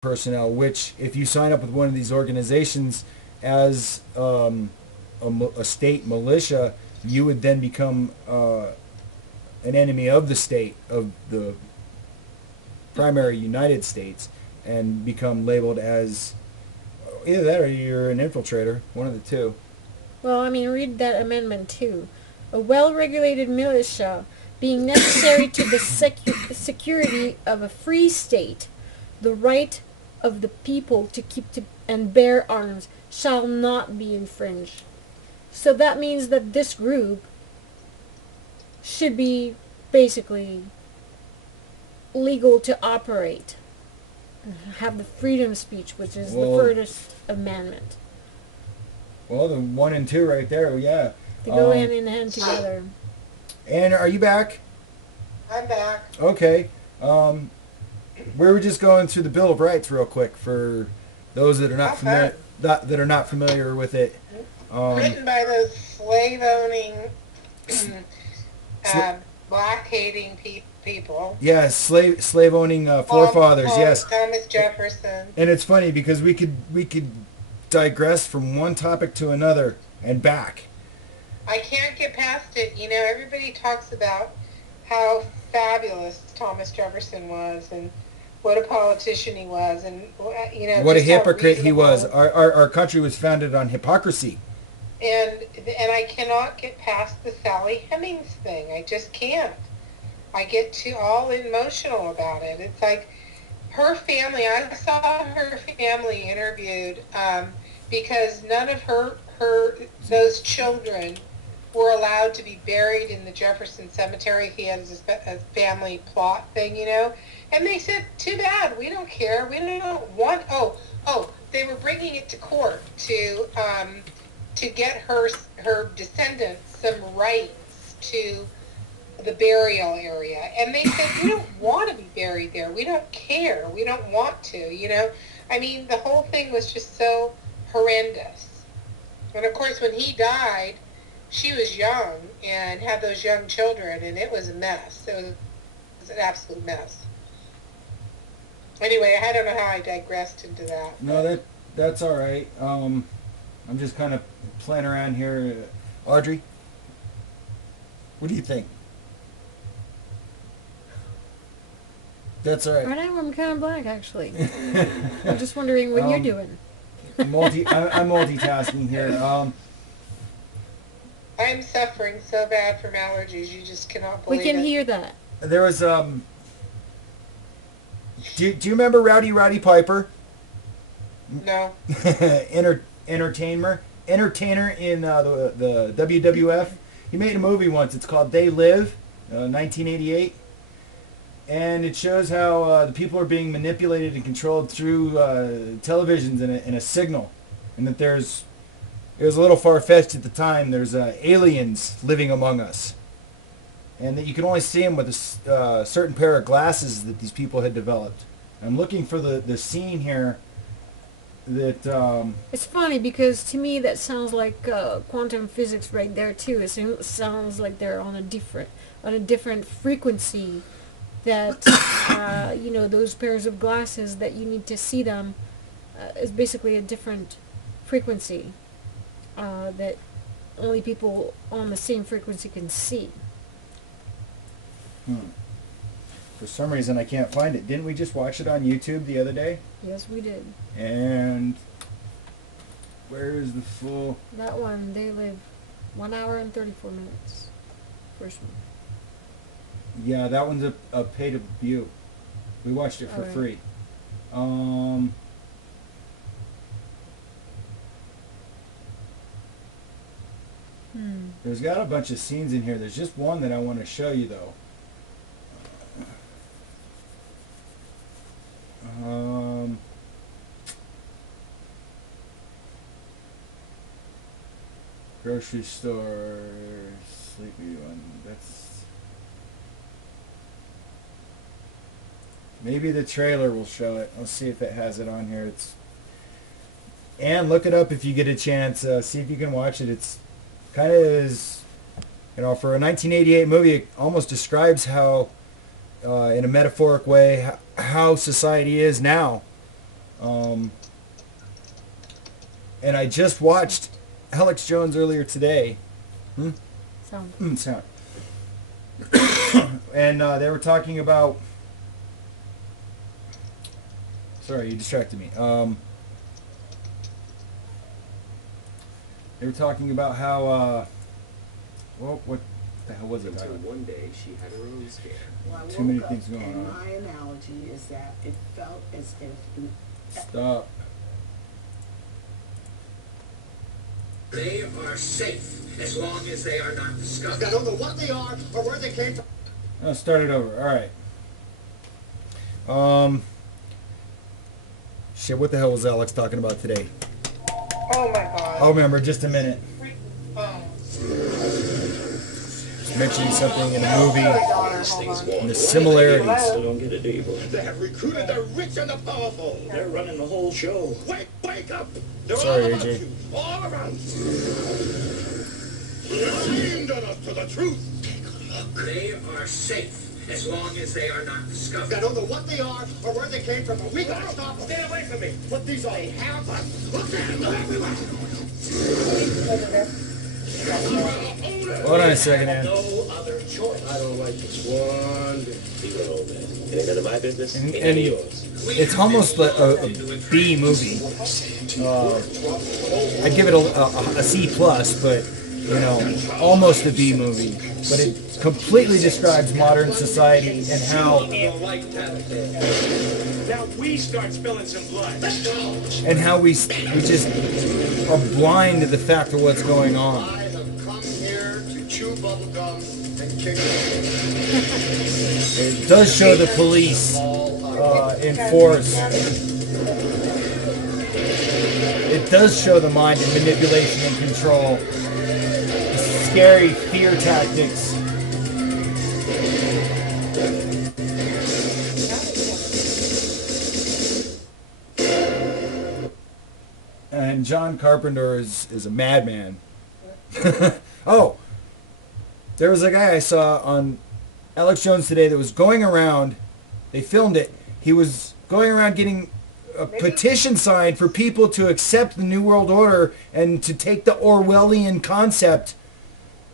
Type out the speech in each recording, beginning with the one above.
personnel, which if you sign up with one of these organizations as a state militia, you would then become an enemy of the state, of the primary United States, and become labeled as either that or you're an infiltrator, one of the two. Well, I mean, read that amendment too. A well-regulated militia being necessary to the security of a free state, the right of the people to keep and bear arms shall not be infringed. So that means that this group should be basically legal to operate, have the freedom of speech, which is the First Amendment. Well, the 1 and 2 right there, yeah. They go hand in hand together. And are you back? I'm back. Okay. We were just going through the Bill of Rights real quick for those that are not familiar that are not familiar with it. Written by those slave-owning, black-hating people. Yes, slave-owning forefathers. Yes. Thomas Jefferson. And it's funny because we could digress from one topic to another and back. I can't get past it. You know, everybody talks about how fabulous Thomas Jefferson was and what a politician he was, and you know what a hypocrite he was. Our country was founded on hypocrisy. And I cannot get past the Sally Hemings thing. I just can't. I get too all emotional about it. It's like her family. I saw her family interviewed because none of those children were allowed to be buried in the Jefferson Cemetery. He had a family plot thing, you know. And they said, too bad, we don't care. We don't want, they were bringing it to court to get her descendants some rights to the burial area. And they said, we don't want to be buried there. We don't care. We don't want to, you know. I mean, the whole thing was just so horrendous. And of course, when he died, she was young and had those young children, and it was a mess. It was an absolute mess. Anyway, I don't know how I digressed into that. No, that's all right. I'm just kind of playing around here. Audrey, what do you think? That's all right. Right now, I'm kind of blank, actually. I'm just wondering what you're doing. I'm multitasking here. I'm suffering so bad from allergies, you just cannot believe it. We can hear that. There was do you remember Rowdy Piper? No. Entertainer in the WWF. He made a movie once. It's called They Live, 1988, and it shows how the people are being manipulated and controlled through televisions and a signal, and that it was a little far-fetched at the time. There's aliens living among us, and that you can only see them with a certain pair of glasses that these people had developed. I'm looking for the scene here that... It's funny because to me that sounds like quantum physics right there too. It sounds like they're on a different frequency. That you know, those pairs of glasses that you need to see them is basically a different frequency that only people on the same frequency can see. For some reason I can't find it. Didn't we just watch it on YouTube the other day? Yes, we did. And where is the full... That one, They Live, 1 hour and 34 minutes. First one. Yeah, that one's a paid view. We watched it for free. There's got a bunch of scenes in here. There's just one that I want to show you though. Grocery store, sleepy one. That's maybe the trailer will show it. Let's see if it has it on here. And look it up if you get a chance. See if you can watch it. It's kind of is, you know, for a 1988 movie, it almost describes how, in a metaphoric way, how society is now. And I just watched Alex Jones earlier today. Sound. Sound. And they were talking about... Sorry, you distracted me. They were talking about how... well, what the hell was it? Until one day she had her own scare. Well, I Too many woke up, things going and on. my analogy is that it felt as if Stop. They are safe as long as they are not discovered. I don't know what they are or where they came from. I'll start it over. All right. Shit, what the hell was Alex talking about today? Oh my God. I'll remember just a minute. Oh. Mentioning something in a movie Hold on. and the similarities. Still don't get it, do you, boy? They have recruited the rich and the powerful. They're running the whole show. Wake up! They're Sorry, all about AJ. you, all around you. Blind us to the truth. They are safe as long as they are not discovered. I don't know what they are or where they came from, but we gotta stop them. Stay away from me. What these are? They have us. Look at them everywhere. Hold on a second, man. No other choice. I don't like this one bit. Leave it alone, man. It ain't none of my business. And- Ain't none of and- yours. It's almost like a B movie. I'd give it a C plus, but you know, almost a B movie. But it completely describes modern society and how Now we start spilling some blood. we just are blind to the fact of what's going on. I have come here to chew bubblegum and kick It does show the police in force. It does show the mind and manipulation and control. The scary fear tactics. And John Carpenter is a madman. Oh, there was a guy I saw on Alex Jones today that was going around. They filmed it. He was going around getting a petition signed for people to accept the New World Order and to take the Orwellian concept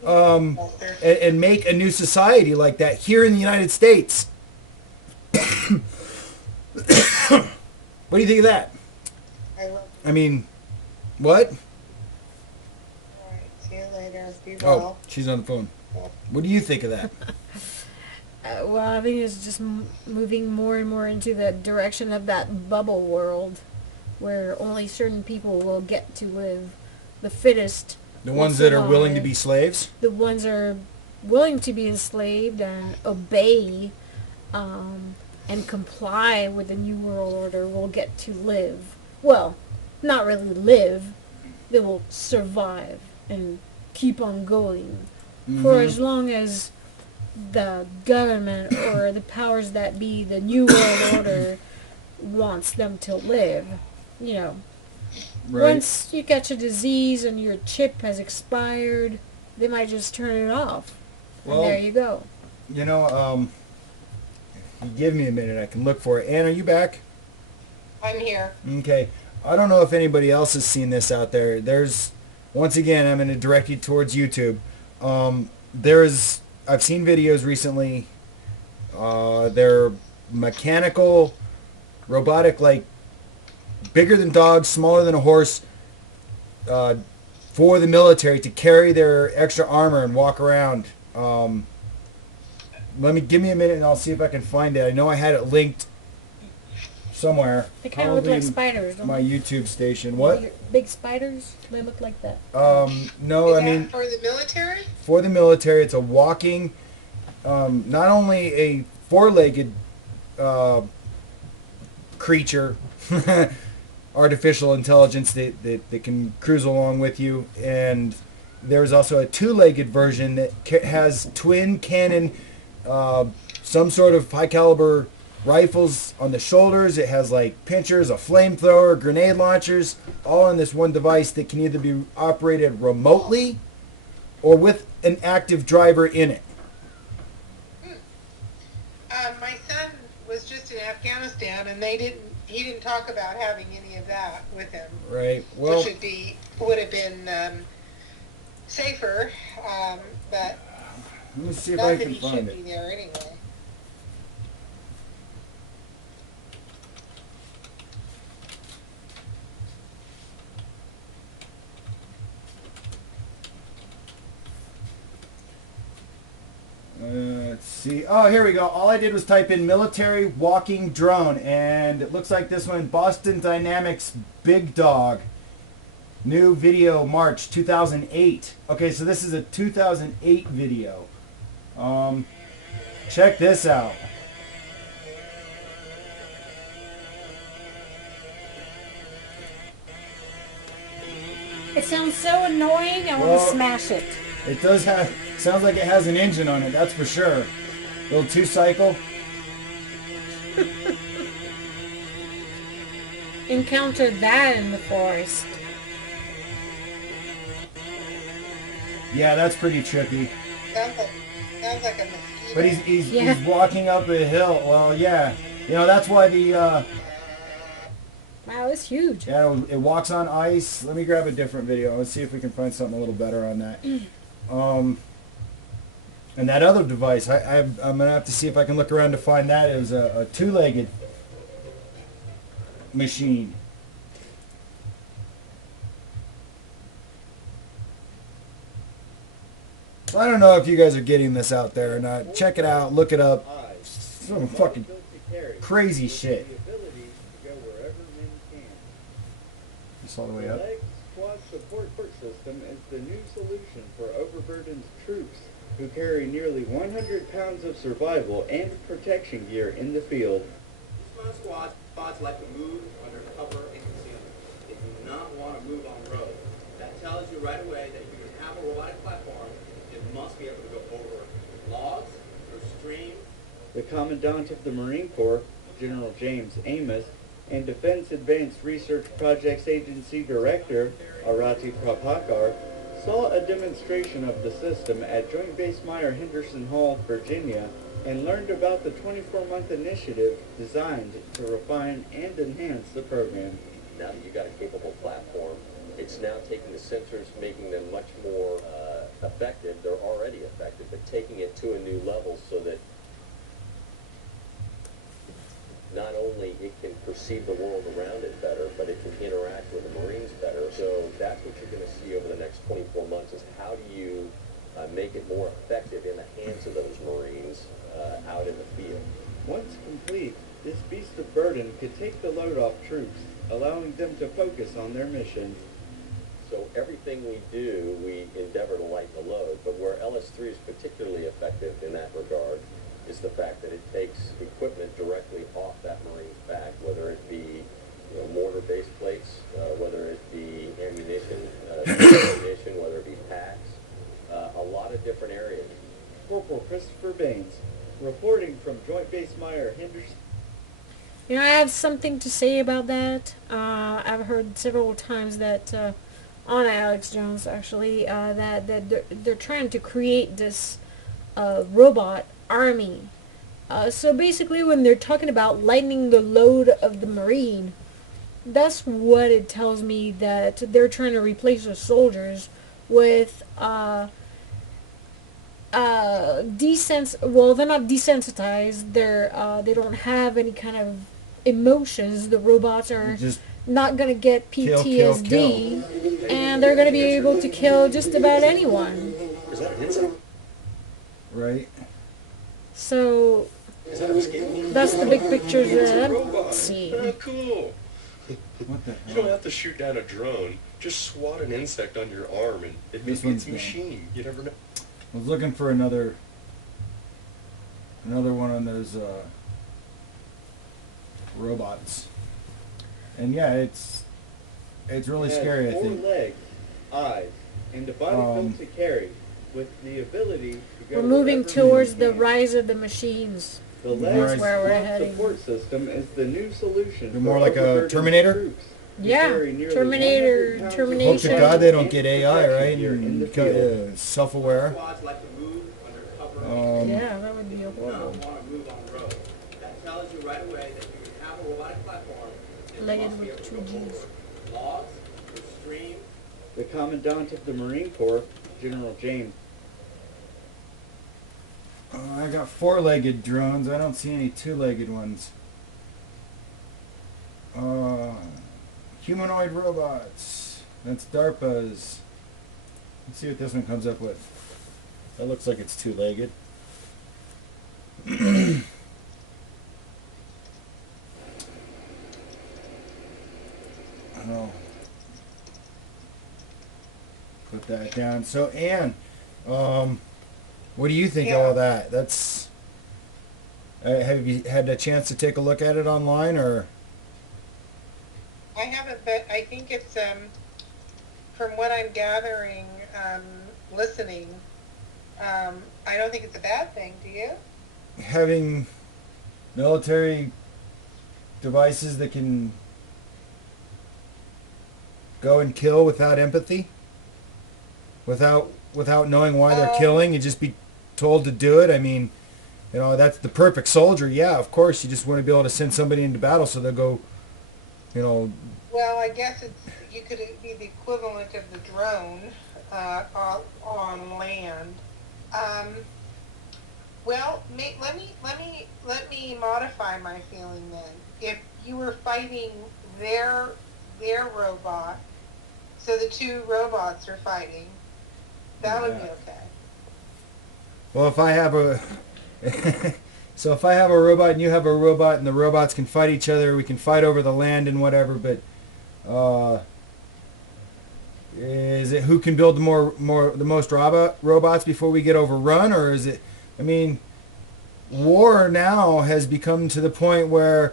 and make a new society like that here in the United States. What do you think of that? I mean, what? Alright, see you later. Be Oh, well. she's on the phone. What do you think of that? Well, I think it's just moving more and more into the direction of that bubble world, where only certain people will get to live. The fittest. The will ones that are willing to survive. be slaves? The ones that are willing to be enslaved and obey, and comply with the New World Order will get to live. Well, not really live. They will survive and keep on going for as long as the government or the powers that be, the New World Order, wants them to live. You know, Right. once you catch a disease and your chip has expired, they might just turn it off. Well, And there you go. You know, you give me a minute, I can look for it. Ann, are you back? I'm here. Okay. I don't know if anybody else has seen this out there. There's, once again, I'm going to direct you towards YouTube. I've seen videos recently. They're mechanical, robotic, like bigger than dogs, smaller than a horse, for the military to carry their extra armor and walk around. Give me a minute and I'll see if I can find it. I know I had it linked somewhere. They kind of look like Probably spiders, don't my they? YouTube station. What? Big spiders? They look like that. No, Is I that mean, for the military? for the military, it's a walking, not only a four-legged creature, artificial intelligence that can cruise along with you, and there's also a two-legged version that has twin cannon, some sort of high-caliber rifles on the shoulders. It has like pinchers, a flamethrower, grenade launchers, all in this one device that can either be operated remotely or with an active driver in it. My son was just in Afghanistan, and they didn't he didn't talk about having any of that with him, Right. Well, which would have been safer, but let me see if not I that can he find should it. be there anyway. Let's see. Oh, here we go. All I did was type in military walking drone, and it looks like this one, Boston Dynamics Big Dog. New video, March 2008. Okay, so this is a 2008 video. Check this out. It sounds so annoying, I want Well, to smash it. It does have, sounds like it has an engine on it, that's for sure. Little two-cycle. Encounter that in the forest. Yeah, that's pretty trippy. Sounds like a mosquito. But he's Yeah. walking up a hill. Well, yeah. You know, that's why the, Wow, it's huge. yeah, it walks on ice. Let me grab a different video. Let's see if we can find something a little better on that. And that other device, I'm going to have to see if I can look around to find that. It was a two-legged machine. Well, I don't know if you guys are getting this out there or not. Check it out. Look it up. Some fucking crazy shit. Just all the way up. The Leg Squad Support System is the new solution for overburdened troops who carry nearly 100 pounds of survival and protection gear in the field. Squads like to move under cover and concealment. They do not want to move on road. That tells you right away that if you can have a robotic platform, it must be able to go over logs or streams. The Commandant of the Marine Corps, General James Amos, and Defense Advanced Research Projects Agency Director, Arati Prabhakar, saw a demonstration of the system at Joint Base Meyer-Henderson Hall, Virginia, and learned about the 24-month initiative designed to refine and enhance the program. Now that you've got a capable platform, it's now taking the sensors, making them much more effective. They're already effective, but taking it to a new level so that not only it can perceive the world around it better, but it can interact with the Marines better. So that's what you're going to see over the next 24 months is how do you make it more effective in the hands of those Marines out in the field. Once complete, this beast of burden could take the load off troops, allowing them to focus on their mission. So everything we do, we endeavor to lighten the load, but where LS3 is particularly effective in that regard is the fact that it takes equipment directly off that Marine's back, whether it be mortar base plates, whether it be ammunition, whether it be packs, a lot of different areas. Corporal Christopher Baines, reporting from Joint Base Meyer-Henderson. You know, I have something to say about that. I've heard several times that on Alex Jones, actually, that they're trying to create this robot army. So basically, when they're talking about lightening the load of the Marine, that's what it tells me, that they're trying to replace the soldiers with well, they're not desensitized. They don't have any kind of emotions. The robots are Just not going to get PTSD, and they're going to be able to kill just about anyone. Is that an insect? right. So Is that a mosquito? that's the big pictures that I'm seeing. Oh, cool. What the You don't hell? have to shoot down a drone. Just swat an insect on your arm and This it's one's a machine. You never know. I was looking for another one on those robots, and yeah, it's really It has scary. I 4 think. legs, eyes, and a body built to carry, with the ability to go We're moving wherever towards men the can. rise of the machines. The Right. Leg That's where we're Squad heading. Support System is the new solution They're for more like a overburdened Terminator? troops who Yeah, carry nearly Terminator, 100 pounds of Hope to Termination. God they don't and get AI protection right gear in the and field. self-aware. Squads like to move under cover and Yeah, that would be a do not horrible. want to move on road. That tells you right away that if you can have a robotic platform, four-legged with two G's. Laws, extreme. The Commandant of the Marine Corps, General James. I got four-legged drones. I don't see any two-legged ones. Humanoid robots. That's DARPA's. Let's see what this one comes up with. That looks like it's two-legged. Oh. Put that down. So, Ann, what do you think of all that? That's. Have you had a chance to take a look at it online, or? I haven't, but I think it's, from what I'm gathering, listening, I don't think it's a bad thing, do you? Having military devices that can go and kill without empathy, without knowing why they're killing, and just be told to do it. I mean, you know, that's the perfect soldier. Yeah, of course, you just want to be able to send somebody into battle so they'll go, you know. Well, I guess you could be the equivalent of the drone on land. Well, let me modify my feeling then. If you were fighting their robot, so the two robots are fighting, that would be okay. Well, if I have a so if I have a robot and you have a robot and the robots can fight each other, we can fight over the land and whatever, but is it who can build the most robots before we get overrun, or is it, I mean, war now has become to the point where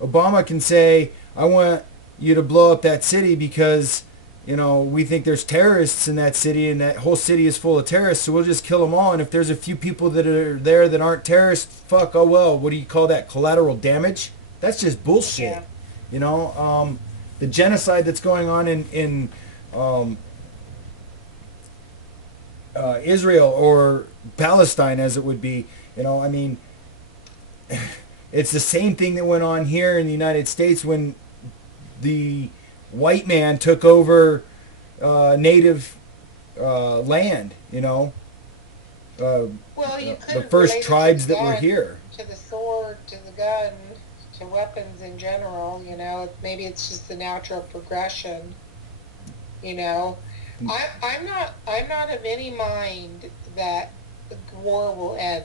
Obama can say, I want you to blow up that city because, you know, we think there's terrorists in that city and that whole city is full of terrorists, so we'll just kill them all. And if there's a few people that are there that aren't terrorists, fuck, oh well, what do you call that, collateral damage? That's just bullshit. Yeah. You know, the genocide that's going on in Israel or Palestine, as it would be, you know, I mean, it's the same thing that went on here in the United States when the white man took over native land, you know. Well, you The could first relate it tribes to that were gun, here. to the sword, to the gun, to weapons in general. You know, maybe it's just the natural progression. You know, I'm not of any mind that the war will end.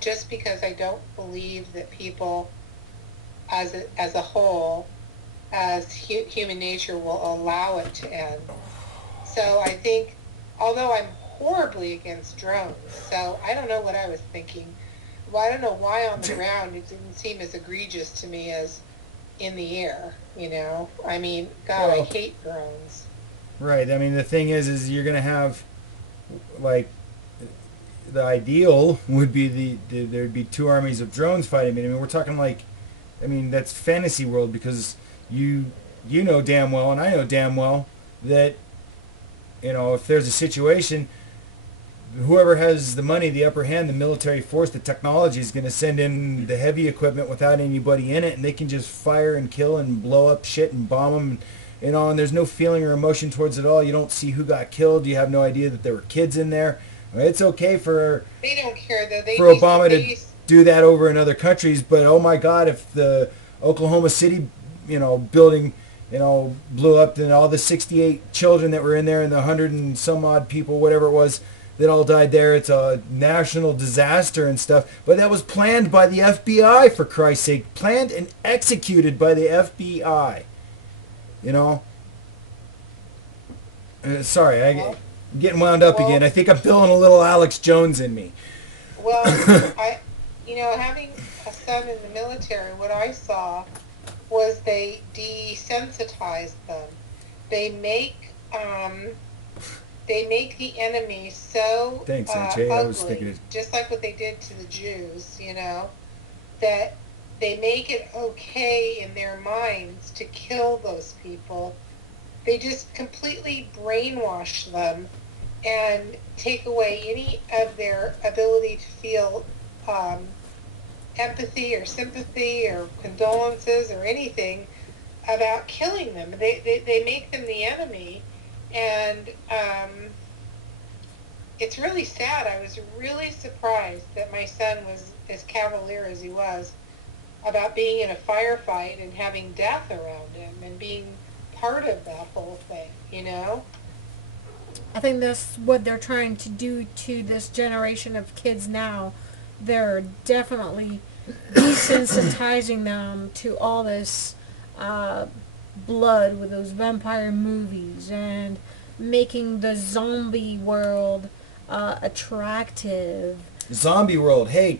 Just because I don't believe that people, as a whole, as human nature will allow it to end. So I think, although I'm horribly against drones, so I don't know what I was thinking. Well, I don't know why on the ground it didn't seem as egregious to me as in the air, you know? I mean, God, I hate drones. Right. I mean, the thing is you're going to have, like, the ideal would be there'd be two armies of drones fighting. I mean, we're talking like, I mean, that's fantasy world, because you know damn well, and I know damn well, that, you know, if there's a situation, whoever has the money, the upper hand, the military force, the technology is going to send in the heavy equipment without anybody in it, and they can just fire and kill and blow up shit and bomb them, you know, and there's no feeling or emotion towards it all. You don't see who got killed. You have no idea that there were kids in there. It's okay for They don't care, though. for Obama to do that over in other countries, but oh my God, if the Oklahoma City, you know, building, you know, blew up, then all the 68 children that were in there and the 100 and some odd people, whatever it was, that all died there, it's a national disaster and stuff. But that was planned by the FBI, for Christ's sake. Planned and executed by the FBI. You know? Sorry, I'm getting wound up again. I think I'm feeling a little Alex Jones in me. Well, having a son in the military, what I saw was they desensitized them. They make the enemy so Thanks, ugly, I was thinking just like what they did to the Jews, you know, that they make it okay in their minds to kill those people. They just completely brainwash them and take away any of their ability to feel empathy or sympathy or condolences or anything about killing them. They make them the enemy, and it's really sad. I was really surprised that my son was as cavalier as he was about being in a firefight and having death around him and being part of that whole thing, you know? I think that's what they're trying to do to this generation of kids now. They're definitely desensitizing them to all this blood with those vampire movies and making the zombie world attractive. Zombie world. Hey,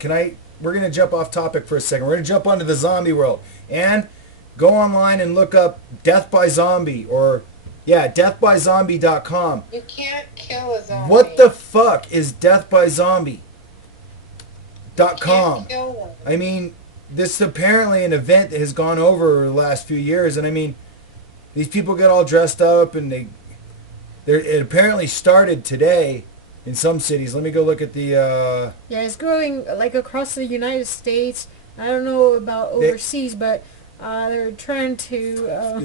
we're going to jump off topic for a second. We're going to jump onto the zombie world. And go online and look up Death by Zombie or, deathbyzombie.com. You can't kill a zombie. What the fuck is deathbyzombie.com? Kill one. I mean, this is apparently an event that has gone over the last few years. And I mean, these people get all dressed up and it apparently started today in some cities. Let me go look at the... Yeah, it's growing like across the United States. I don't know about overseas, but they're trying to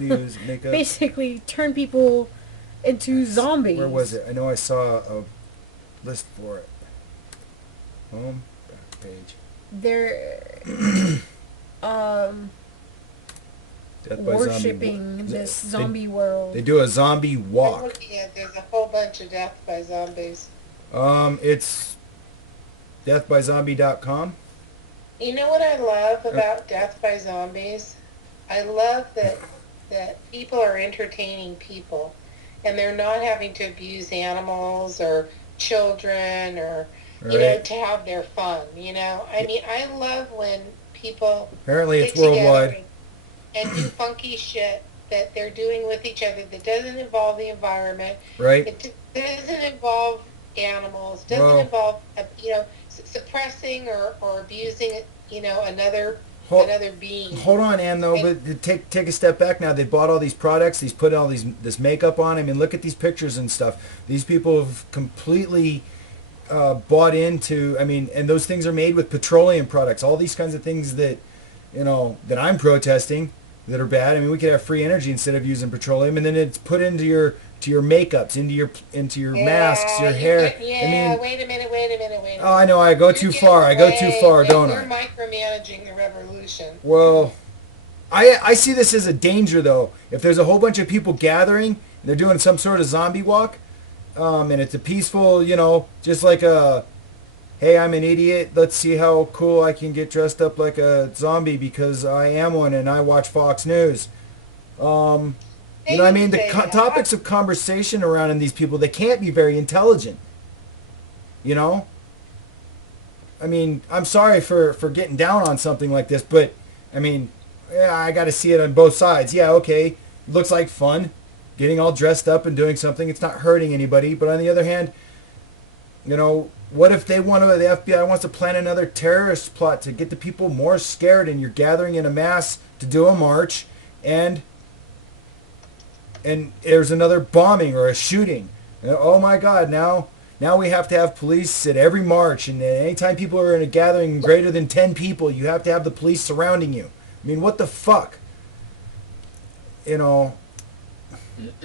basically turn people into zombies. Where was it? I know I saw a list for it. Home, back page. They're worshipping this zombie world. They do a zombie walk. I'm looking at, there's a whole bunch of death by zombies. It's deathbyzombie.com. You know what I love about Death by Zombies? I love that people are entertaining people, and they're not having to abuse animals or children or, you know, to have their fun, you know? I mean, I love when people apparently get it's worldwide and do funky shit that they're doing with each other that doesn't involve the environment. Right. It doesn't involve animals, doesn't involve, you know, suppressing or abusing, you know, another being. Hold on, Ann, though, but take a step back now. They bought all these products. These put all this makeup on. I mean, look at these pictures and stuff. These people have completely bought into, I mean, and those things are made with petroleum products. All these kinds of things that, you know, that I'm protesting that are bad. I mean, we could have free energy instead of using petroleum, and then it's put into your makeups, into your masks, your hair. I mean, wait a minute. Oh, I know. I go too far. Don't I? You're micromanaging the revolution. Well, I see this as a danger, though. If there's a whole bunch of people gathering and they're doing some sort of zombie walk, and it's a peaceful, you know, just like a, hey, I'm an idiot. Let's see how cool I can get dressed up like a zombie because I am one and I watch Fox News. You know what I mean? The topics of conversation around these people, they can't be very intelligent. You know? I mean, I'm sorry for getting down on something like this, but, I mean, yeah, I got to see it on both sides. Yeah, okay, looks like fun, getting all dressed up and doing something. It's not hurting anybody. But on the other hand, you know, what if the FBI wants to plan another terrorist plot to get the people more scared and you're gathering in a mass to do a march and there's another bombing or a shooting. And, oh my God, now we have to have police at every march, and anytime people are in a gathering greater than 10 people, you have to have the police surrounding you. I mean, what the fuck? You know.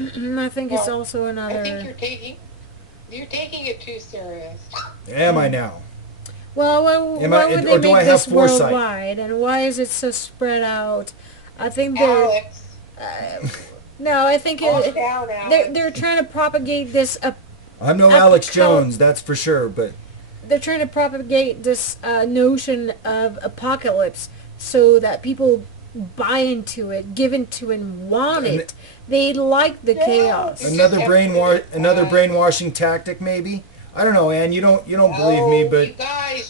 I think it's also another... I think you're taking it too serious. Am I now? Well, why would they make this worldwide, and why is it so spread out? I think they're... no, I think they're trying to propagate this... I'm no Alex Jones, that's for sure, but... They're trying to propagate this notion of apocalypse so that people buy into it, give into it, and want it. They like the chaos. Another brainwashing tactic, maybe? I don't know, Ann. You don't believe me, but... You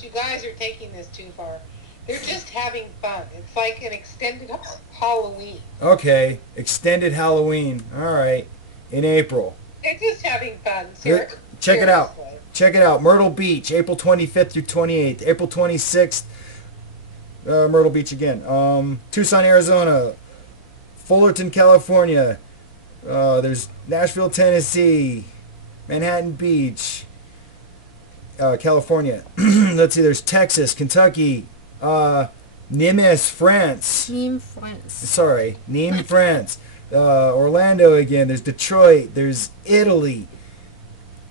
guys are taking this too far. They're just having fun. It's like an extended Halloween. Okay, extended Halloween. All right, in April. They're just having fun. Check it out. Check it out. Myrtle Beach, April 25th through 28th. April 26th, Myrtle Beach again. Tucson, Arizona. Fullerton, California. There's Nashville, Tennessee. Manhattan Beach, California. Let's see, there's Texas, Kentucky, Nimes, France. Team France. Sorry, Nîmes, France. Orlando again. There's Detroit. There's Italy.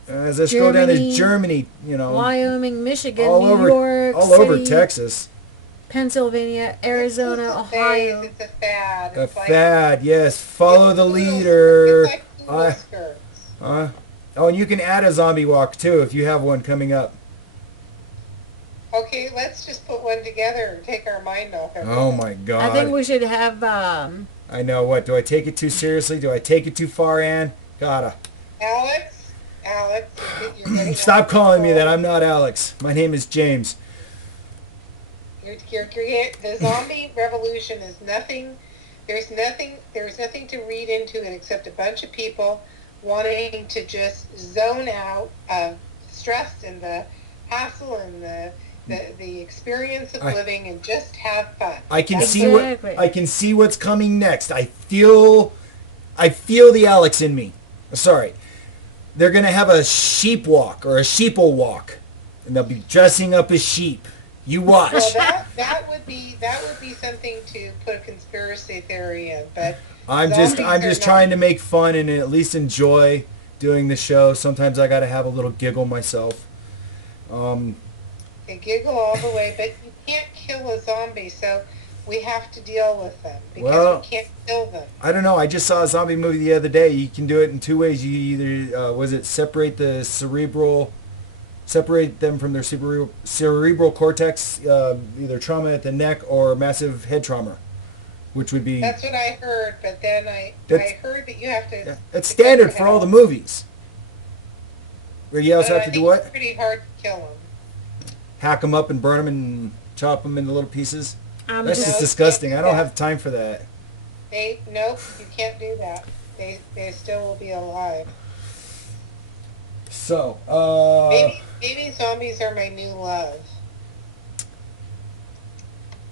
As I scroll down, there's Germany. You know, Wyoming, Michigan, all New over, York, all City, over Texas. Pennsylvania, Arizona, It's a Ohio. phase, it's a fad. A It's like- fad, yes. Follow the it's leader. like poodle skirts. Oh, and you can add a zombie walk too if you have one coming up. Okay, let's just put one together and take our mind off everything. Oh my God. I think we should have. I know what. Do I take it too seriously? Do I take it too far, Ann? Gotta. Alex, you're getting Stop out of calling me control. that. I'm not Alex. My name is James. The zombie revolution is nothing. There's nothing to read into it except a bunch of people wanting to just zone out of stress and the hassle and the experience of living and just have fun. I can That's see it. what I can see what's coming next. I feel the Alex in me. Sorry. They're gonna have a sheep walk or a sheeple walk, and they'll be dressing up as sheep. You watch. Well, that would be something to put a conspiracy theory in, but I'm just trying to make fun and at least enjoy doing the show. Sometimes I got to have a little giggle myself. They giggle all the way, but you can't kill a zombie, so we have to deal with them because we can't kill them. I don't know. I just saw a zombie movie the other day. You can do it in two ways. You either separate them from their cerebral cortex, either trauma at the neck or massive head trauma, which would be... That's what I heard, but then I heard that you have to... Yeah, that's standard for all the movies. Where you also have to do what? It's pretty hard to kill them. Hack them up and burn them and chop them into little pieces? That's just No, disgusting. can't I do don't that. have time for that. Nope, you can't do that. They still will be alive. So, Maybe zombies are my new love.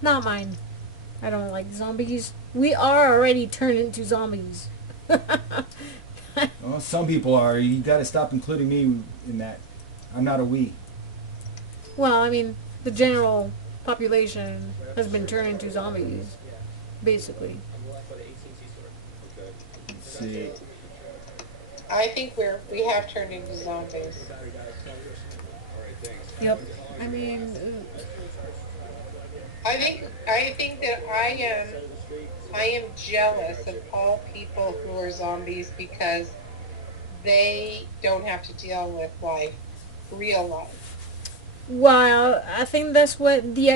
Not mine. I don't like zombies. We are already turned into zombies. well, some people are. You got to stop including me in that. I'm not a we. Well, I mean, the general population has been turned into zombies, basically. Let's see. I think we have turned into zombies. Yep. I mean, I think that I am jealous of all people who are zombies because they don't have to deal with life, real life. well, I think that's what the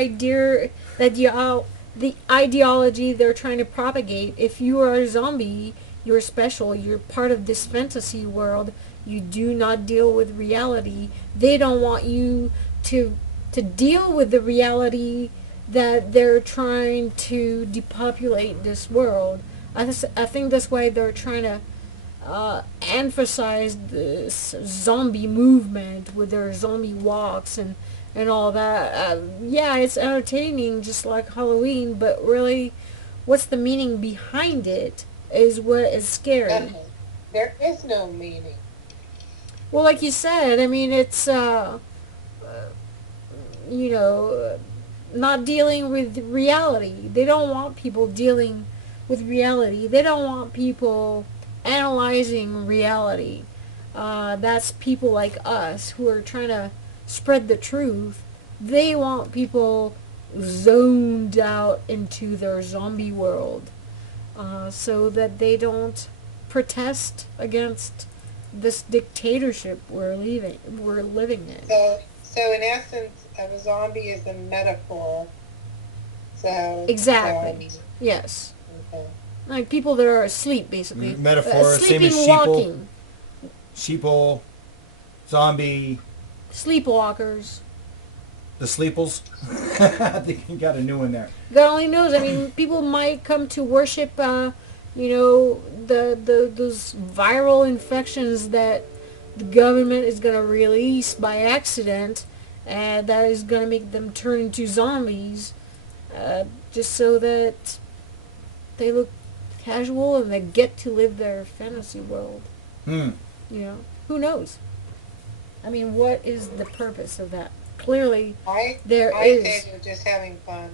ideology they're trying to propagate. If you are a zombie, you're special. You're part of this fantasy world. You do not deal with reality. They don't want you to deal with the reality that they're trying to depopulate this world. I think that's why they're trying to emphasize this zombie movement with their zombie walks and all that. Yeah, it's entertaining just like Halloween, but really what's the meaning behind it is what is scary. Nothing. There is no meaning. Well, like you said, I mean, it's, not dealing with reality. They don't want people dealing with reality. They don't want people analyzing reality. That's people like us who are trying to spread the truth. They want people zoned out into their zombie world so that they don't protest against this dictatorship we're living in. So in essence, a zombie is a metaphor. So Exactly. Yes. Okay. Like people that are asleep, basically. Metaphor, same sleeping, as sheeple. walking. Sheeple, zombie, Sleepwalkers. the sleeples. I think you got a new one there. God only knows. I mean, people might come to worship, those viral infections that the government is going to release by accident, and that is going to make them turn into zombies, just so that they look casual and they get to live their fantasy world. Hmm. Who knows? I mean, what is the purpose of that? clearly I there I is. say they're just having fun.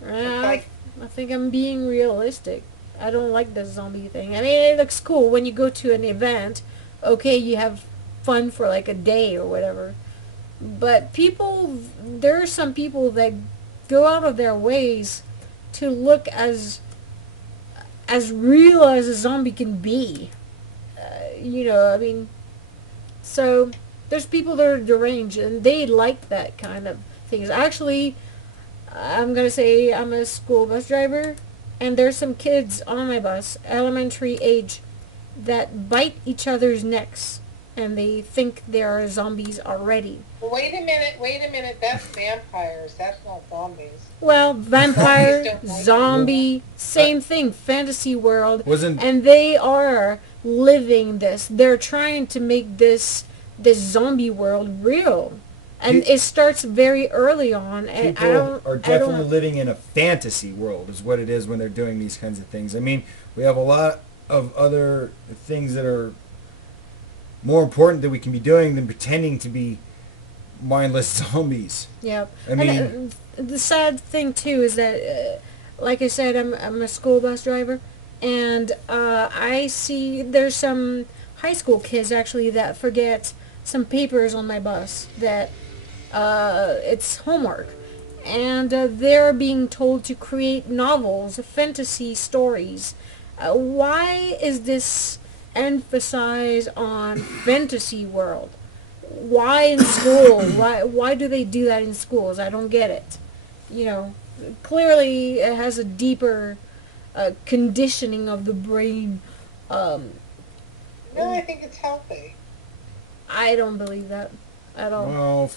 It's I, like, I think I'm being realistic. I don't like the zombie thing. I mean, it looks cool when you go to an event. Okay, you have fun for like a day or whatever. But there are some people that go out of their ways to look as real as a zombie can be. I mean, so there's people that are deranged and they like that kind of things. Actually, I'm gonna say I'm a school bus driver, and there's some kids on my bus, elementary age, that bite each other's necks, and they think they are zombies already. wait a minute, that's vampires, that's not zombies. Well, vampire, Zombies don't bite zombie, same thing, fantasy world, Wasn't and they are living this. They're trying to make this zombie world real, and Pe- it starts very early on. And people are definitely I don't, living in a fantasy world is what it is when they're doing these kinds of things. I mean, we have a lot of other things that are more important that we can be doing than pretending to be mindless zombies. Yep. I mean, And the sad thing too is that, like I said, I'm a school bus driver, and I see there's some high school kids actually that forget some papers on my bus that it's homework, and they're being told to create novels, fantasy stories. Why is this emphasize on fantasy world? Why in school? Why do they do that in schools? I don't get it. Clearly it has a deeper conditioning of the brain. No, I think it's healthy. I don't believe that at all. well,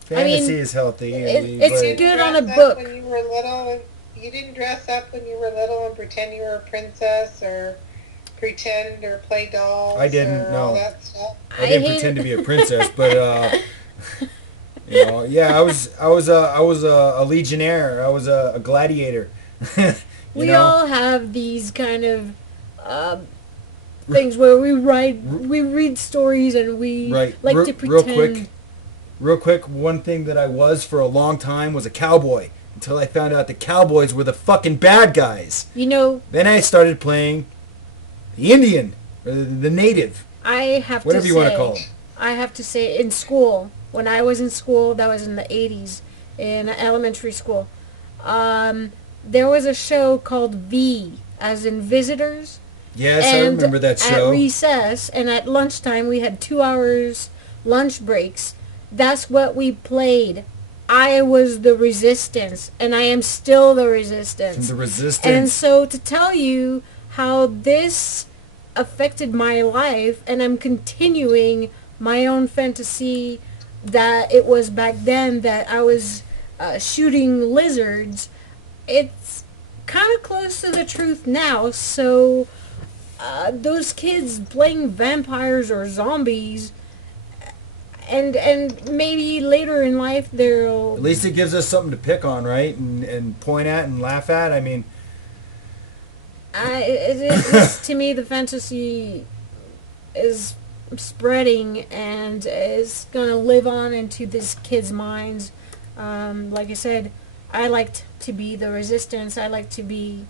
fantasy is healthy. it's but good on a Dress up book. When you were little, you didn't dress up when you were little and pretend you were a princess or pretend or play dolls. I didn't, or no. all that stuff. I didn't pretend to be a princess, but yeah, I was a legionnaire. I was a gladiator. We all have these kind of things where we read stories and we Right. like to pretend. Real quick, one thing that I was for a long time was a cowboy until I found out the cowboys were the fucking bad guys. Then I started playing the Indian, or the native. I have Whatever to you say, want to call them. I have to say, in school, when I was in school, that was in the 80s, in elementary school, there was a show called V, as in Visitors. Yes, and I remember that show. At recess and at lunchtime, we had 2 hours lunch breaks. That's what we played. I was the resistance, and I am still the resistance. The resistance. And so to tell you how this affected my life, and I'm continuing my own fantasy that it was back then that I was shooting lizards, it's kind of close to the truth now. So those kids playing vampires or zombies, and maybe later in life they'll... At least it gives us something to pick on, right? And point at and laugh at. I mean... to me, the fantasy is spreading and is going to live on into this kid's minds. Like I said, I liked to be the resistance. I like to be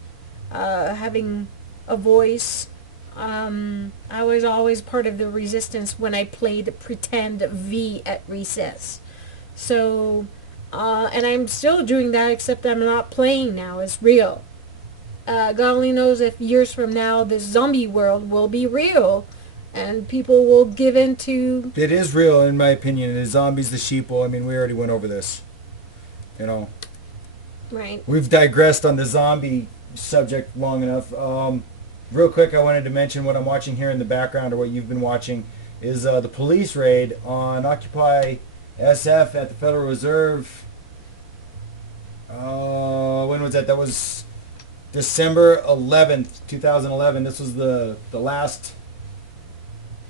having a voice. I was always part of the resistance when I played pretend V at recess. So, and I'm still doing that, except I'm not playing now. It's real. God only knows if years from now this zombie world will be real and people will give in to... It is real, in my opinion. The zombies, the sheeple. I mean, we already went over this. Right. We've digressed on the zombie subject long enough. Real quick, I wanted to mention what I'm watching here in the background, or what you've been watching, is the police raid on Occupy SF at the Federal Reserve. When was that? That was December 11th, 2011. This was the last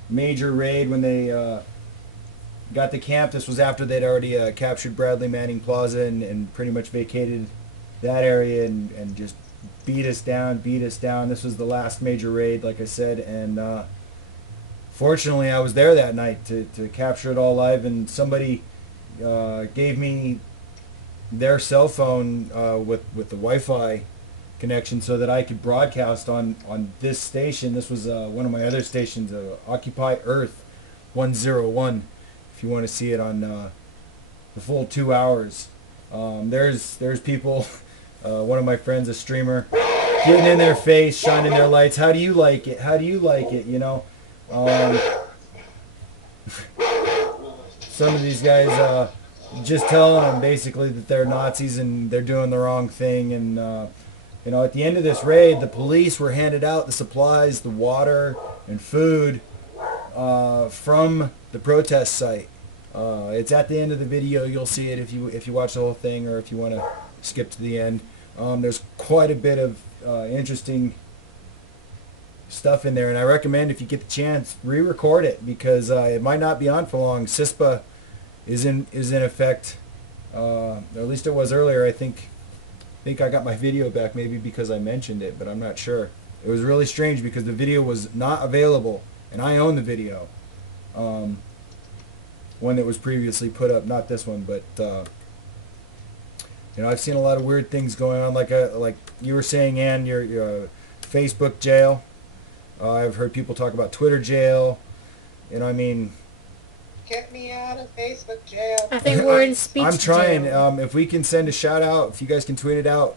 major raid when they got the camp. This was after they'd already captured Bradley Manning Plaza and pretty much vacated that area and just beat us down. This was the last major raid, like I said, and fortunately, I was there that night to capture it all live, and somebody gave me their cell phone with the Wi-Fi connection so that I could broadcast on this station. This was one of my other stations, Occupy Earth 101, if you want to see it on the full 2 hours. There's people, one of my friends, a streamer, getting in their face, shining their lights. How do you like it? How do you like it? You know, some of these guys just telling them basically that they're Nazis and they're doing the wrong thing. And you know, at the end of this raid, the police were handed out the supplies, the water and food from the protest site. It's at the end of the video. You'll see it if you watch the whole thing, or if you want to skip to the end. There's quite a bit of interesting stuff in there, and I recommend, if you get the chance, re-record it, because it might not be on for long. CISPA is in effect, or at least it was earlier. I think I got my video back, maybe because I mentioned it, but I'm not sure. It was really strange because the video was not available, and I own the video. One that was previously put up, not this one, but you know, I've seen a lot of weird things going on, like you were saying, Ann, your Facebook jail. I've heard people talk about Twitter jail. You know, I mean, Get me out of Facebook jail. I think we're in speech I'm trying. jail. If we can send a shout out, if you guys can tweet it out.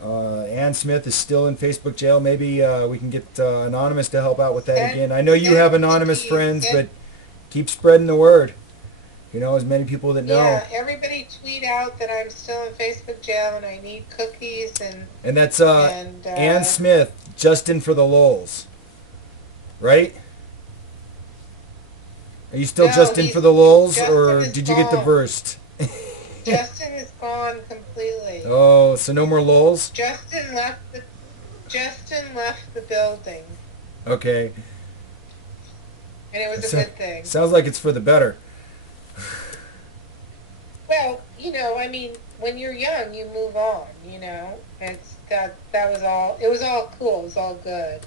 Ann Smith is still in Facebook jail. Maybe we can get Anonymous to help out with that again. I know you have Anonymous friends, but keep spreading the word. You know, as many people that know. Yeah, everybody tweet out that I'm still in Facebook jail and I need cookies and. And that's Ann Smith, Justin for the lols, right? Are you still No, Justin for the lols, Justin or is did you get gone. divorced? Justin is gone completely. Oh, so no more lols? Justin left the building, Okay. and it was a good thing. Sounds like it's for the better. Well, you know, I mean, when you're young, you move on. You know, it's that was all. It was all cool. It was all good.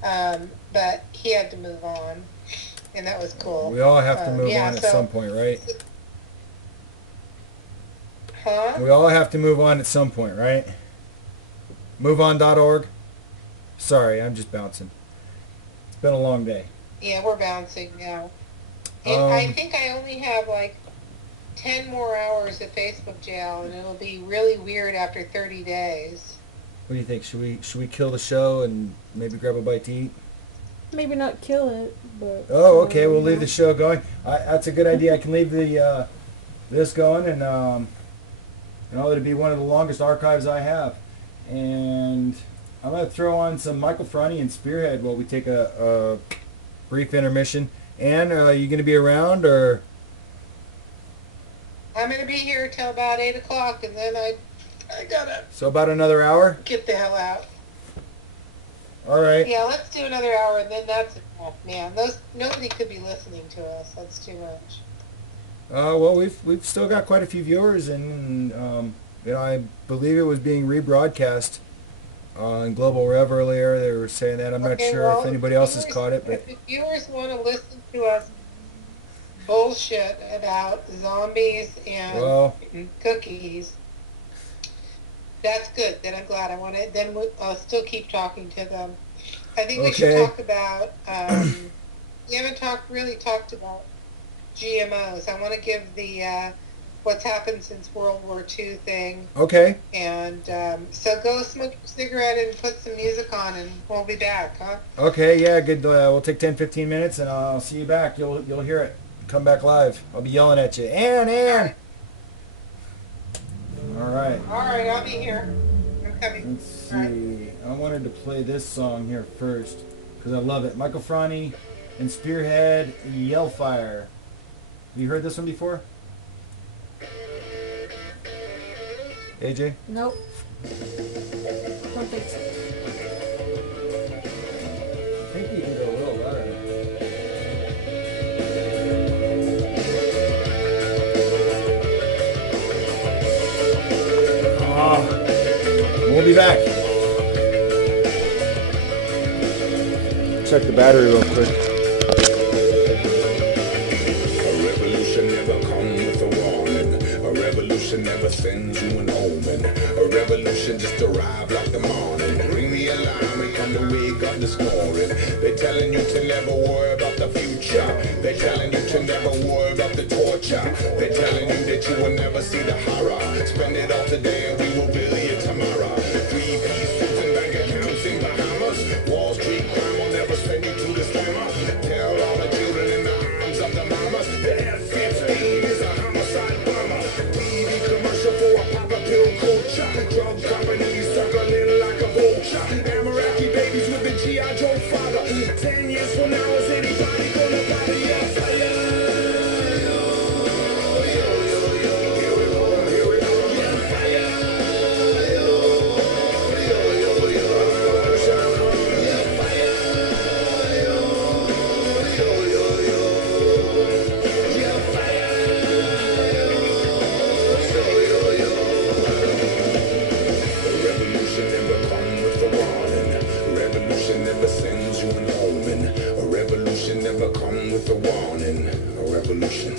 But he had to move on, and that was cool. We all have to move on at some point, right? Huh? We all have to move on at some point, right? MoveOn.org. Sorry, I'm just bouncing. It's been a long day. Yeah, we're bouncing now. And I think I only have like 10 more hours of Facebook jail, and it'll be really weird after 30 days. What do you think? Should we kill the show and maybe grab a bite to eat? Maybe not kill it, but... Oh, okay. We'll leave the show going. That's a good idea. I can leave the this going, and you know, it'll be one of the longest archives I have. And I'm gonna throw on some Michael Franti and Spearhead while we take a brief intermission. Ann, are you gonna be around, or? I'm going to be here till about 8 o'clock, and then I gotta So about another hour? get the hell out. All right. Yeah, let's do another hour, and then that's enough, man. Nobody could be listening to us. That's too much. Well, we've still got quite a few viewers, and you know, I believe it was being rebroadcast on Global Rev earlier. They were saying that. I'm not sure if anybody else has caught it, but If the viewers want to listen to us bullshit about zombies and cookies, that's good. Then I'm glad. I'll still keep talking to them. I think we should talk about. We haven't really talked about GMOs. I want to give the what's happened since World War II thing. Okay. And so go smoke your cigarette and put some music on, and we'll be back, huh? Okay, yeah, good. We'll take 10-15 minutes, and I'll see you back. You'll hear it. Come back live. I'll be yelling at you. Ann! All right. All right, I'll be here. I'm coming. Let's see. I wanted to play this song here first because I love it. Michael Franti and Spearhead, Yellfire. Have you heard this one before? AJ? Nope. Don't think so. I think you can go a little louder. We'll be back. Check the battery real quick. never sends you an omen. A revolution just arrived like the morning. Ring the alarm and come to wake up the snoring. They're telling you to never worry about the future. They're telling you to never worry about the torture. They're telling you that you will never see the horror. Spend it all today and we will bill you tomorrow. 3-piece suits and bank accounts in Bahamas. Wall Street crime will never send you to the slammer. Tell all the children in the arms of the mamas. The F-15 is a homicide bomber. TV commercial for a pop-up pill culture. Drug companies circling like a vulture. Amaraki babies with the G.I. Joe father. 10 years from now, is anybody gonna buy your fire? With a warning, a revolution.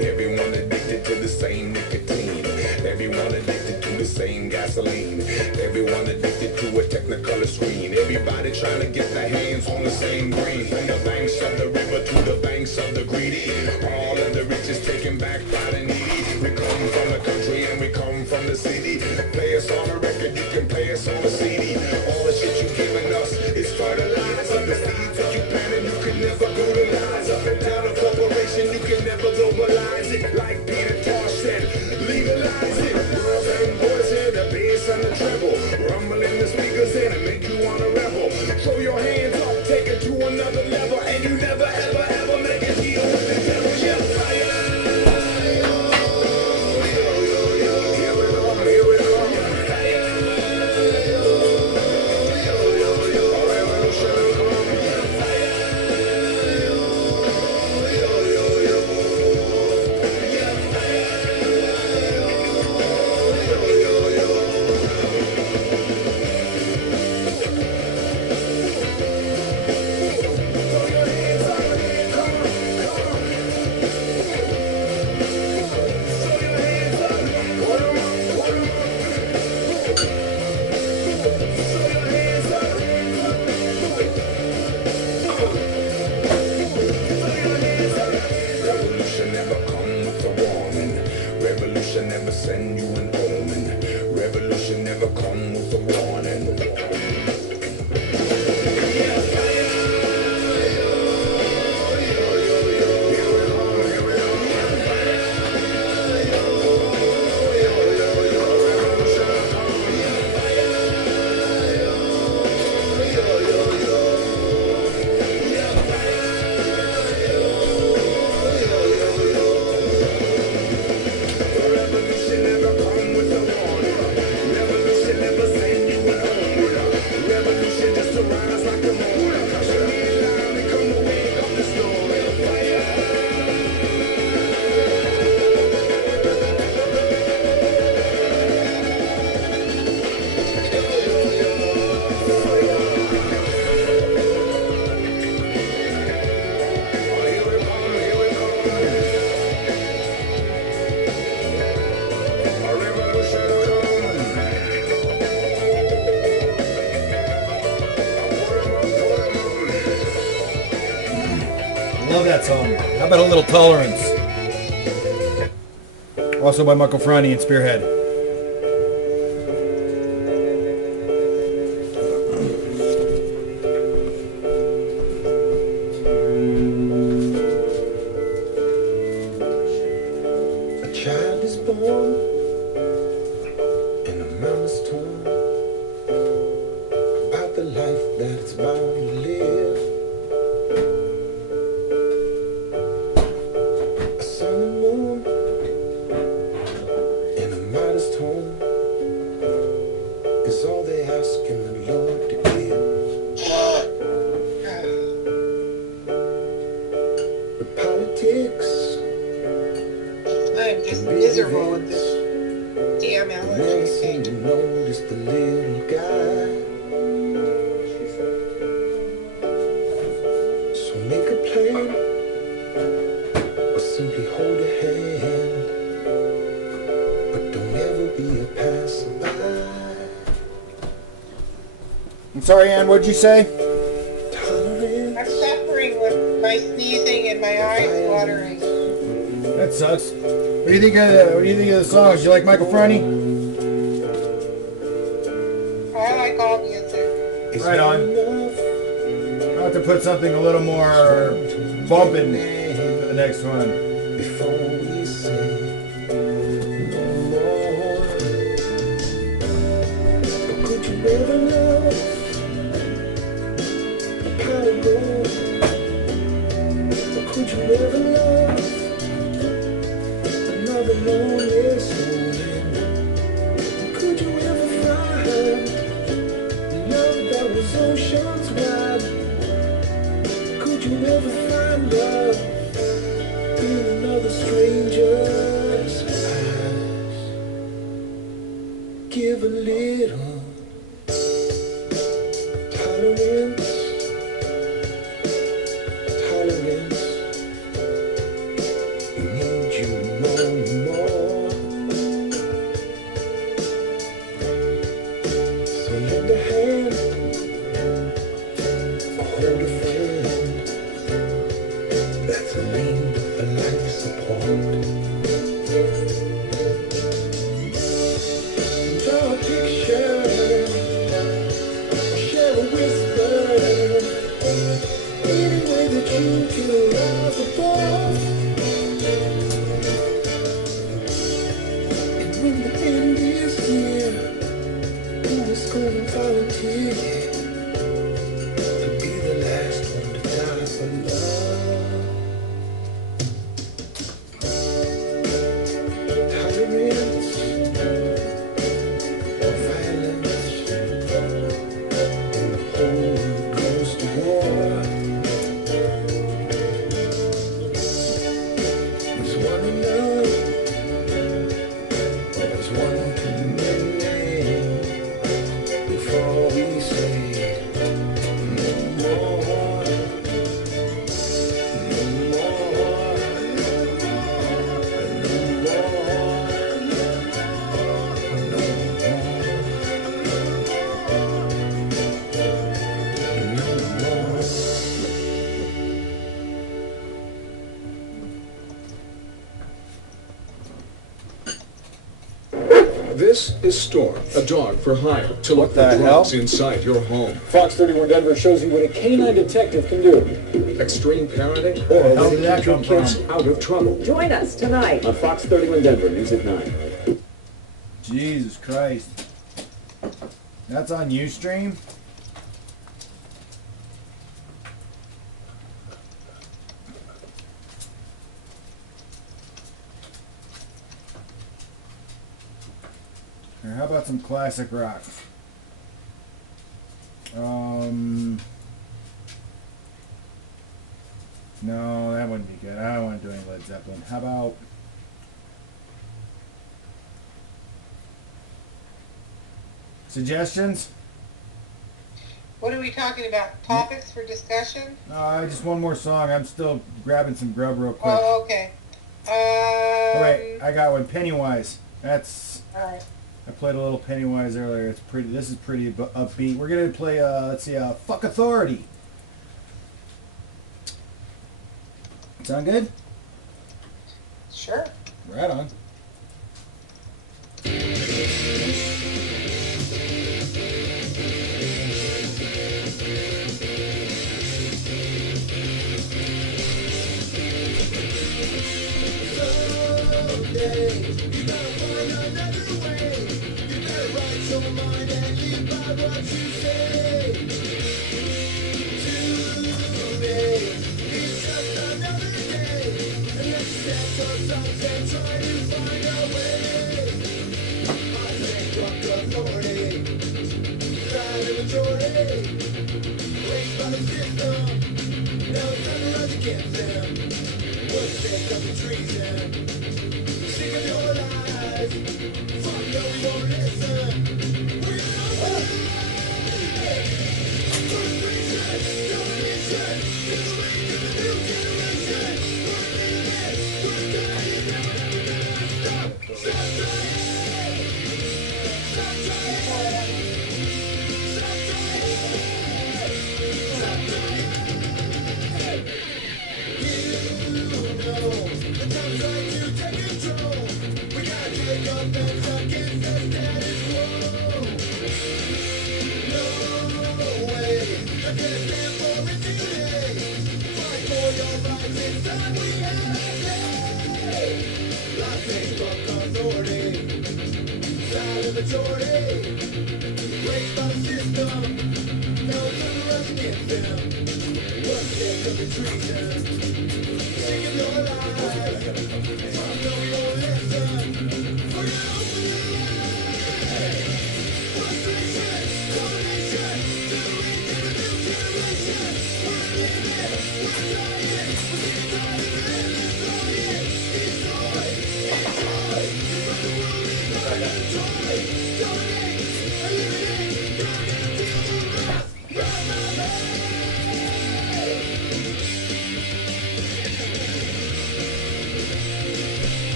Everyone addicted to the same nicotine. Everyone addicted to the same gasoline. Everyone addicted to a technicolor screen. Everybody trying to get their hands on the same green. From the banks of the river to the banks of the greedy. All of the rich is taken back by the needy. We come from the country and we come from the city. Play us on a record, you can play us on a CD. All the shit you've given us is fertilizer. The seeds that you planted, you can never brutalize. Up and down a corporation, you can never globalize it. Like Peter Tosh said, legalize it. Girls and boys hear the bass and the treble. Rumbling the speakers in and make you wanna rebel. Throw your hands up, take it to another level. And you never ever ever make a deal with the devil. Yeah, fire. Send you an omen. Revolution never come with a warning. Love that song. How about a little Tolerance? Also by Michael Franti and Spearhead. A child is born in a mama's tomb. About the life that it's bound to live. A sun and moon in a modest home is all they ask in the Lord to give. But politics, I'm just miserable with this damn never allergy seem thing. to notice the little guy. I'm sorry, Ann, what'd you say? I'm suffering with my sneezing and my eyes watering. That sucks. What do you think of the songs? Do you like Michael Franti? I like all music. Right on. I'll have to put something a little more bumping for the next one. Before we say no more, could you ever love a pot of gold? Or could you ever love another lonely soul? Could you ever find love that was oceans wide? Could you ever find love in another stranger's eyes? Give a little tolerance, tolerance. We need you more and more. So lend a hand or hold a friend. That's a need for life support. Draw a picture, share a whisper. Any way that you can rise above. And when the end is near, who is gonna volunteer to be the last one to die for love? Tolerance or violence, and the whole world goes to war. Was one enough, or was one too many? Before we say no more, no more, This is Storm, a dog for hire to look for drugs inside your home. Fox 31 Denver shows you what a canine detective can do. Extreme parenting or a way to keep your kids out of trouble. Join us tonight on Fox 31 Denver, News at 9. Jesus Christ. That's on Ustream? Or how about some classic rock? No, that wouldn't be good. I don't want to do any Led Zeppelin. How about suggestions? What are we talking about? Topics for discussion? Just one more song. I'm still grabbing some grub real quick. Oh, okay. Wait, I got one. Pennywise. That's. All right. I played a little Pennywise earlier. It's pretty. This is pretty upbeat. We're gonna play. Let's see. Fuck Authority. Sound good? Sure. Right on.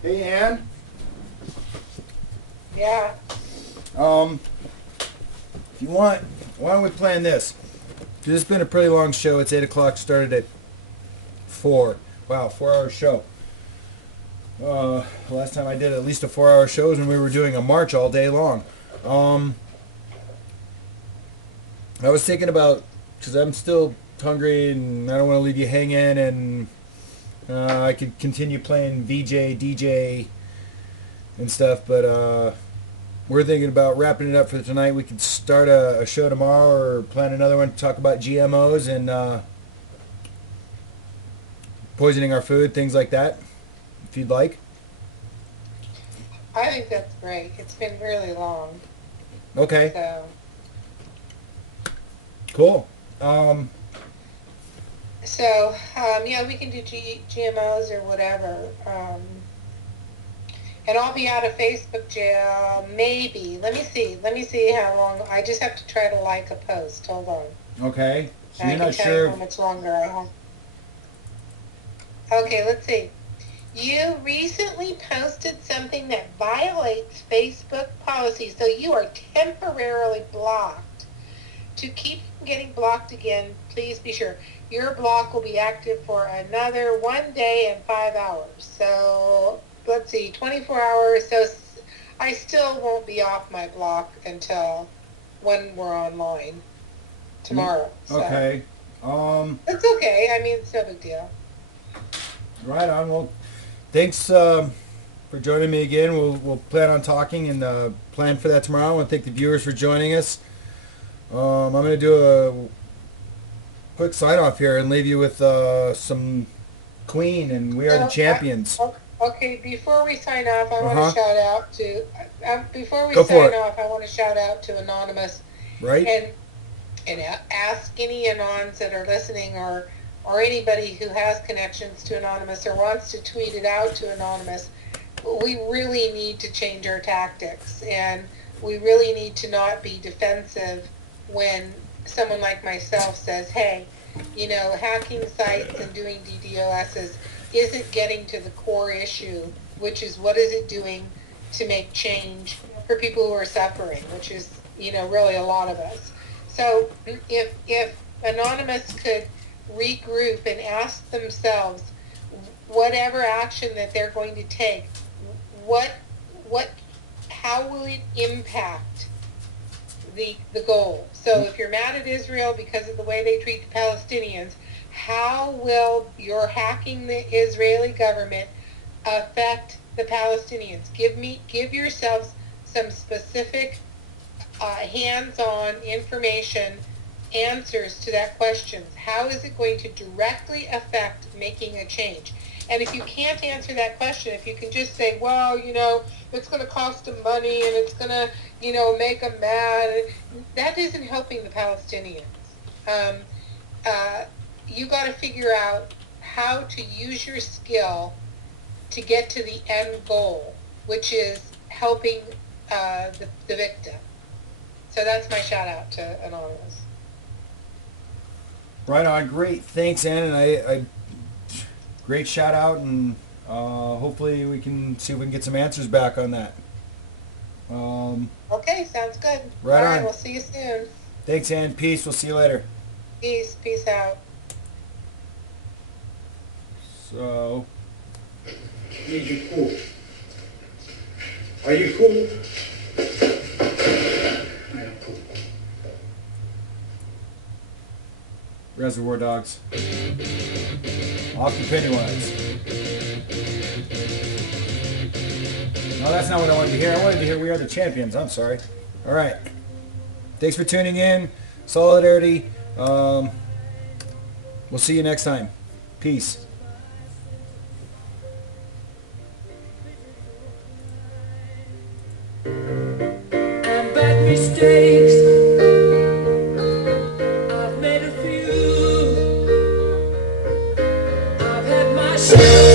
Hey, Ann. Yeah. If you want, why don't we plan this? This has been a pretty long show. It's 8 o'clock. Started at 4. Wow, 4-hour show. Last time I did at least a 4-hour show was when we were doing a march all day long. I was thinking about, because I'm still hungry and I don't want to leave you hanging, and I could continue playing VJ, DJ, and stuff, but we're thinking about wrapping it up for tonight. We could start a show tomorrow or plan another one to talk about GMOs and poisoning our food, things like that, if you'd like. I think that's great. It's been really long. Okay. So. Cool. Yeah, we can do GMOs or whatever. And I'll be out of Facebook jail, maybe. Let me see how long. I just have to try to like a post. Hold on. Okay. So and you're I not can tell sure. you how much longer I have. Okay, let's see. You recently posted something that violates Facebook policy, so you are temporarily blocked. To keep from getting blocked again, please be sure. Your block will be active for another 1 day and 5 hours. So, let's see, 24 hours. So, I still won't be off my block until when we're online tomorrow. So. Okay. It's okay. I mean, it's no big deal. Right on. Well, thanks for joining me again. We'll plan on talking and plan for that tomorrow. I want to thank the viewers for joining us. I'm going to do a quick sign off here and leave you with some Queen and We Are the Champions. Okay, before we sign off, I want to shout out to I want to shout out to Anonymous. Right. And ask any Anons that are listening or anybody who has connections to Anonymous or wants to tweet it out to Anonymous. We really need to change our tactics, and we really need to not be defensive when someone like myself says, hey, hacking sites and doing DDoSs isn't getting to the core issue, which is what is it doing to make change for people who are suffering, which is, really a lot of us. So if Anonymous could regroup and ask themselves whatever action that they're going to take, how will it impact the goal? So if you're mad at Israel because of the way they treat the Palestinians, how will your hacking the Israeli government affect the Palestinians? Give yourselves some specific hands-on information answers to that question. How is it going to directly affect making a change? And if you can't answer that question, if you can just say, well, you know, it's going to cost them money and it's going to, you know, make them mad, that isn't helping the Palestinians. You got to figure out how to use your skill to get to the end goal, which is helping the victim. So that's my shout out to Anonymous. Right on, great, thanks, Ann, and I great shout out, and hopefully we can see if we can get some answers back on that. Okay, sounds good. Right All on. right, we'll see you soon. Thanks, Ann. Peace. We'll see you later. Peace out. So, Need you cool. Are you cool? I am cool. Reservoir Dogs. Off to Pennywise. No, that's not what I wanted to hear. I wanted to hear We Are the Champions. I'm sorry. All right. Thanks for tuning in. Solidarity. We'll see you next time. Peace. And bad mistakes, I've made a few. I've had my share.